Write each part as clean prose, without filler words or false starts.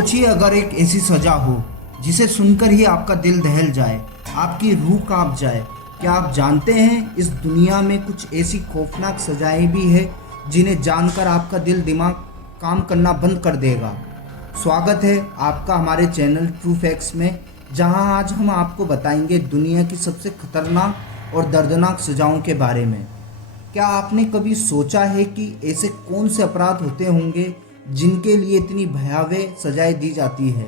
सोचिए अगर एक ऐसी सजा हो जिसे सुनकर ही आपका दिल दहल जाए, आपकी रूह कांप जाए। क्या आप जानते हैं इस दुनिया में कुछ ऐसी खौफनाक सजाएं भी हैं जिन्हें जानकर आपका दिल दिमाग काम करना बंद कर देगा। स्वागत है आपका हमारे चैनल ट्रू फैक्ट्स में, जहां आज हम आपको बताएंगे दुनिया की सबसे खतरनाक और दर्दनाक सजाओं के बारे में। क्या आपने कभी सोचा है कि ऐसे कौन से अपराध होते होंगे जिनके लिए इतनी भयावह सजाएं दी जाती है।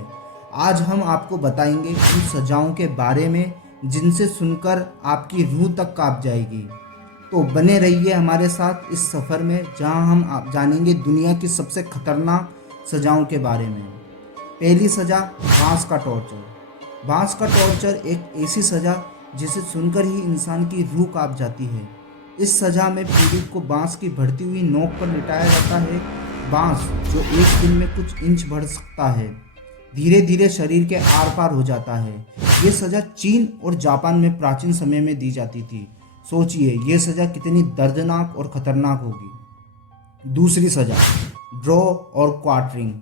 आज हम आपको बताएंगे उन सजाओं के बारे में जिनसे सुनकर आपकी रूह तक कांप जाएगी। तो बने रहिए हमारे साथ इस सफ़र में, जहां हम आप जानेंगे दुनिया की सबसे खतरनाक सजाओं के बारे में। पहली सजा, बांस का टॉर्चर। बांस का टॉर्चर एक ऐसी सजा जिसे सुनकर ही इंसान की रूह कांप जाती है। इस सजा में पीड़ित को बांस की बढ़ती हुई नोक पर लिटाया जाता है। बांस जो एक दिन में कुछ इंच बढ़ सकता है, धीरे धीरे शरीर के आर पार हो जाता है। ये सजा चीन और जापान में प्राचीन समय में दी जाती थी। सोचिए ये सजा कितनी दर्दनाक और खतरनाक होगी। दूसरी सजा, ड्रॉ और क्वार्टरिंग।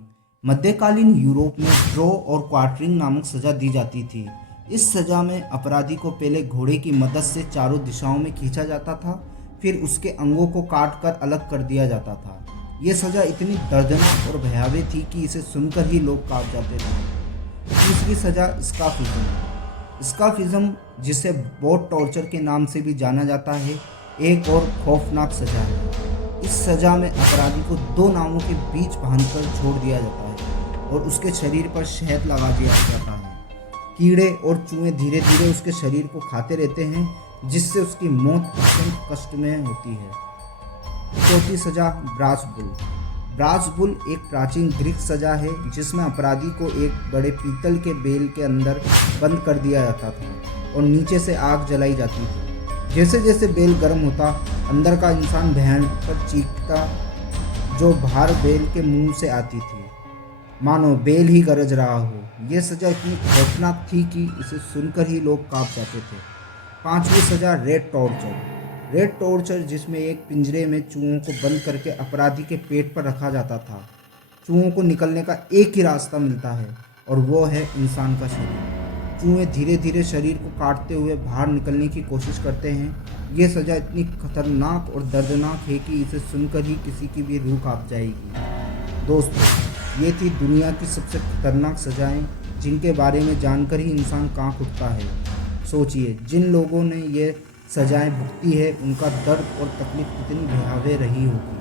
मध्यकालीन यूरोप में ड्रॉ और क्वार्टरिंग नामक सजा दी जाती थी। इस सजा में अपराधी को पहले घोड़े की मदद से चारों दिशाओं में खींचा जाता था, फिर उसके अंगों को काट कर अलग कर दिया जाता था। ये सजा इतनी दर्दनाक और भयावह थी कि इसे सुनकर ही लोग कांप जाते थे। तीसरी सजा, स्काफिज्म। स्काफिज्म, जिसे बोट टॉर्चर के नाम से भी जाना जाता है, एक और खौफनाक सजा है। इस सजा में अपराधी को दो नावों के बीच बांधकर छोड़ दिया जाता है और उसके शरीर पर शहद लगा दिया जाता है। कीड़े और चूहे धीरे धीरे उसके शरीर को खाते रहते हैं, जिससे उसकी मौत अत्यंत कष्टमय होती है। चौथी सजा, ब्रास बुल। ब्रास बुल एक प्राचीन ग्रीक सजा है जिसमें अपराधी को एक बड़े पीतल के बेल के अंदर बंद कर दिया जाता था और नीचे से आग जलाई जाती थी। जैसे जैसे बेल गर्म होता, अंदर का इंसान भयंकर चीखता, जो बाहर बेल के मुंह से आती थी, मानो बेल ही गरज रहा हो। यह सजा इतनी खौफनाक थी कि इसे सुनकर ही लोग कांप जाते थे। पांचवी सजा, रेड टॉर्चर। रेड टॉर्चर, जिसमें एक पिंजरे में चूहों को बंद करके अपराधी के पेट पर रखा जाता था। चूहों को निकलने का एक ही रास्ता मिलता है और वो है इंसान का शरीर। चूहे धीरे धीरे शरीर को काटते हुए बाहर निकलने की कोशिश करते हैं। ये सज़ा इतनी खतरनाक और दर्दनाक है कि इसे सुनकर ही किसी की भी रूह कांप जाएगी। दोस्तों, ये थी दुनिया की सबसे खतरनाक सज़ाएं जिनके बारे में जानकर ही इंसान कांप उठता है। सोचिए जिन लोगों ने ये सजाएं भुगती है, उनका दर्द और तकलीफ कितनी भयावह रही होगी।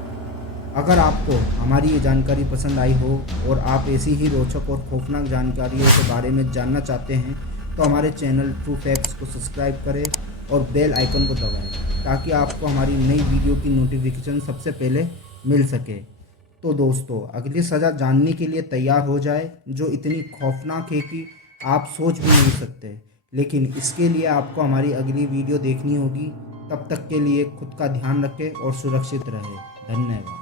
अगर आपको हमारी ये जानकारी पसंद आई हो और आप ऐसी ही रोचक और खौफनाक जानकारियों के बारे में जानना चाहते हैं, तो हमारे चैनल ट्रू फैक्ट्स को सब्सक्राइब करें और बेल आइकन को दबाएं, ताकि आपको हमारी नई वीडियो की नोटिफिकेशन सबसे पहले मिल सके। तो दोस्तों, अगली सज़ा जानने के लिए तैयार हो जाए, जो इतनी खौफनाक है कि आप सोच भी नहीं सकते। लेकिन इसके लिए आपको हमारी अगली वीडियो देखनी होगी। तब तक के लिए खुद का ध्यान रखें और सुरक्षित रहें। धन्यवाद।